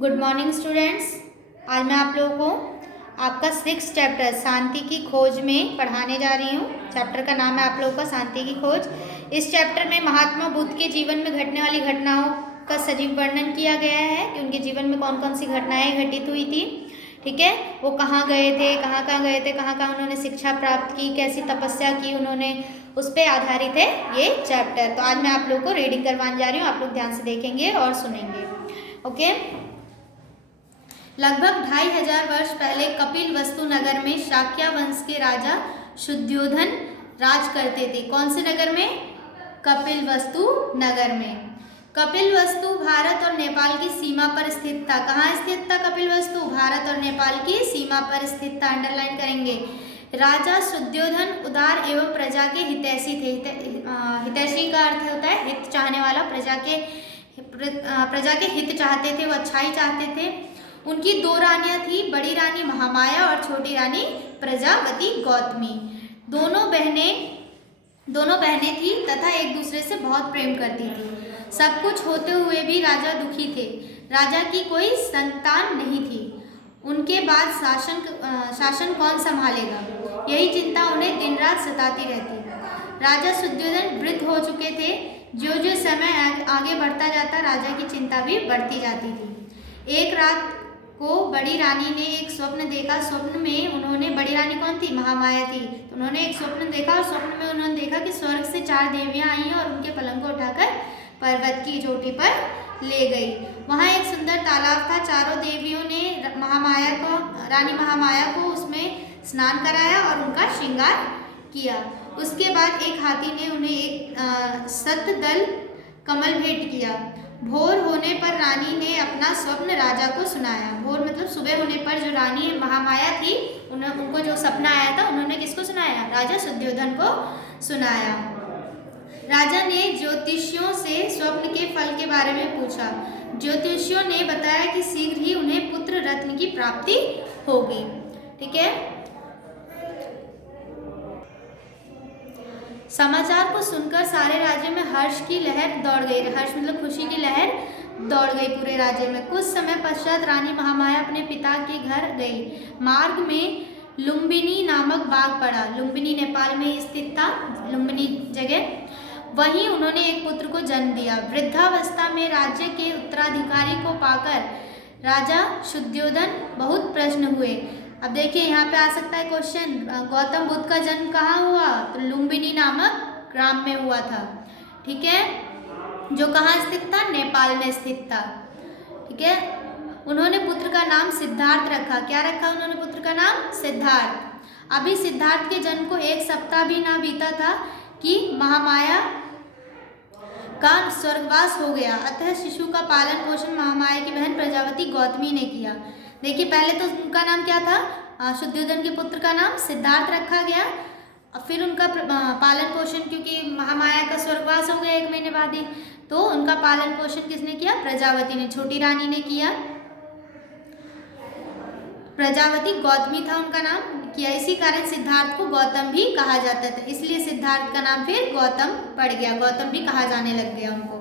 Good morning students. आज मैं आप लोगों को आपका 6 चैप्टर शांति की खोज में पढ़ाने जा रही हूँ। चैप्टर का नाम है आप लोगों का शांति की खोज। इस चैप्टर में महात्मा बुद्ध के जीवन में घटने वाली घटनाओं का सजीव वर्णन किया गया है कि उनके जीवन में कौन कौन सी घटनाएं घटित हुई थी। ठीक है, वो कहाँ गए थे, कहाँ गए थे, कहाँ उन्होंने शिक्षा प्राप्त की, कैसी तपस्या की उन्होंने, उस पर आधारित है ये चैप्टर। तो आज मैं आप लोग को रीडिंग करवाने जा रही हूँ, आप लोग ध्यान से देखेंगे और सुनेंगे। ओके। लगभग 2500 वर्ष पहले कपिलवस्तु नगर में शाक्य वंश के राजा शुद्धोधन राज करते थे। कौन से नगर में? कपिलवस्तु नगर में। कपिलवस्तु भारत और नेपाल की सीमा पर स्थित था। कहाँ स्थित था कपिलवस्तु? भारत और नेपाल की सीमा पर स्थित था। अंडरलाइन करेंगे। राजा शुद्धोधन उदार एवं प्रजा के हितैषी थे। हितैषी का अर्थ होता है हित चाहने वाला, प्रजा के हित चाहते थे, वो अच्छाई चाहते थे। उनकी 2 रानियां थी, बड़ी रानी महामाया और छोटी रानी प्रजावती गौतमी। दोनों बहनें थी तथा एक दूसरे से बहुत प्रेम करती थी। सब कुछ होते हुए भी राजा दुखी थे। राजा की कोई संतान नहीं थी। उनके बाद शासन कौन संभालेगा, यही चिंता उन्हें दिन रात सताती रहती। राजा शुद्धोधन वृद्ध हो चुके थे। जो जो समय आगे बढ़ता जाता राजा की चिंता भी बढ़ती जाती थी। एक रात को बड़ी रानी ने एक स्वप्न देखा। स्वप्न में उन्होंने, बड़ी रानी कौन थी? महामाया थी। तो उन्होंने एक स्वप्न देखा और स्वप्न में उन्होंने देखा कि स्वर्ग से 4 देवियां आई और उनके पलंग को उठाकर पर्वत की चोटी पर ले गई। वहाँ एक सुंदर तालाब था। चारों देवियों ने रानी महामाया को उसमें स्नान कराया और उनका श्रृंगार किया। उसके बाद एक हाथी ने उन्हें एक सतदल कमल भेंट किया। भोर होने पर रानी ने अपना स्वप्न राजा को सुनाया। भोर मतलब सुबह होने पर जो रानी महामाया थी उनको जो सपना आया था उन्होंने किसको सुनाया? राजा शुद्धोधन को सुनाया। राजा ने ज्योतिषियों से स्वप्न के फल के बारे में पूछा। ज्योतिषियों ने बताया कि शीघ्र ही उन्हें पुत्र रत्न की प्राप्ति होगी। ठीक है। समाचार को सुनकर सारे राज्य में हर्ष की लहर दौड़ गई। हर्ष मतलब खुशी की लहर दौड़ गई पूरे राज्य में। कुछ समय पश्चात रानी महामाया अपने पिता के घर गई। मार्ग में लुम्बिनी नामक बाग पड़ा। लुम्बिनी नेपाल में स्थित था, लुम्बिनी जगह। वहीं उन्होंने एक पुत्र को जन्म दिया। वृद्धावस्था में राज्य के उत्तराधिकारी को पाकर राजा शुद्धोधन बहुत प्रसन्न हुए। अब देखिए यहाँ पे आ सकता है क्वेश्चन, गौतम बुद्ध का जन्म कहाँ हुआ? तो लुम्बिनी नामक ग्राम में हुआ था। ठीक है, जो कहाँ स्थित था? नेपाल में स्थित था। ठीक है। उन्होंने पुत्र का नाम सिद्धार्थ रखा। क्या रखा उन्होंने पुत्र का नाम? सिद्धार्थ। अभी सिद्धार्थ के जन्म को 1 सप्ताह भी ना बीता था कि महामाया का स्वर्गवास हो गया। अतः शिशु का पालन पोषण महामाया की बहन प्रजावती गौतमी ने किया। देखिए पहले तो उनका नाम क्या था? शुद्धोधन के पुत्र का नाम सिद्धार्थ रखा गया। फिर उनका पालन पोषण, क्योंकि महामाया का स्वर्गवास हो गया 1 महीने बाद ही, तो उनका पालन पोषण किसने किया? प्रजावती ने, छोटी रानी ने किया। प्रजावती गौतमी था उनका नाम किया। इसी कारण सिद्धार्थ को गौतम भी कहा जाता था। इसलिए सिद्धार्थ का नाम फिर गौतम पड़ गया, गौतम भी कहा जाने लग गया उनको।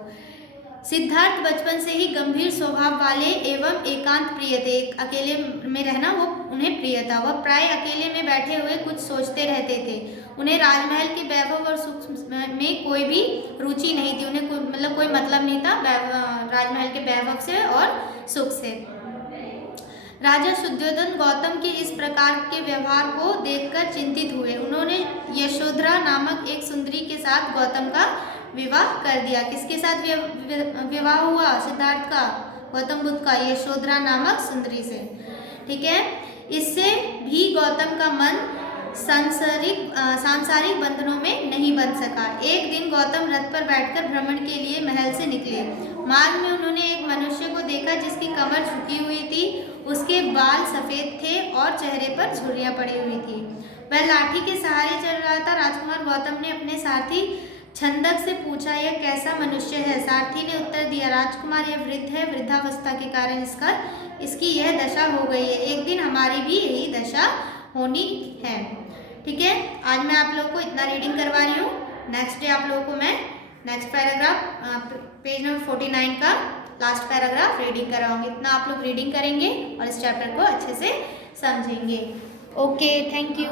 सिद्धार्थ बचपन से ही गंभीर स्वभाव वाले एवं एकांत प्रिय थे। अकेले में रहना वो उन्हें प्रिय था। वह प्राय अकेले में बैठे हुए कुछ सोचते रहते थे। उन्हें राजमहल के वैभव और सुख में कोई भी रुचि नहीं थी। उन्हें कोई मतलब नहीं था राजमहल के वैभव से और सुख से। राजा शुद्धोधन गौतम के इस प्रकार के व्यवहार को देखकर चिंतित हुए। उन्होंने यशोधरा नामक एक सुंदरी के साथ गौतम का विवाह कर दिया। किसके साथ विवाह हुआ सिद्धार्थ का? गौतम बुद्ध का यशोधरा नामक सुंदरी से। ठीक है। इससे भी गौतम का मन सांसारिक बंधनों में नहीं बंध सका। एक दिन गौतम रथ पर बैठकर भ्रमण के लिए महल से निकले। मार्ग में उन्होंने एक मनुष्य को देखा जिसकी कमर झुकी हुई थी। उसके बाल सफेद थे और चेहरे पर झुर्रियां पड़ी हुई थी। वह लाठी के सहारे चल रहा था। राजकुमार गौतम ने अपने सारथी छंदक से पूछा, यह कैसा मनुष्य है? सारथी ने उत्तर दिया, राजकुमार यह वृद्ध है। वृद्धावस्था के कारण इसकी यह दशा हो गई है। एक दिन हमारी भी यही दशा होनी है। ठीक है, आज मैं आप लोगों को इतना रीडिंग करवा रही हूँ। नेक्स्ट डे आप लोगों को मैं नेक्स्ट पैराग्राफ पेज नंबर 49 का लास्ट पैराग्राफ रीडिंग कराऊंगी। इतना आप लोग रीडिंग करेंगे और इस चैप्टर को अच्छे से समझेंगे। Okay, thank you.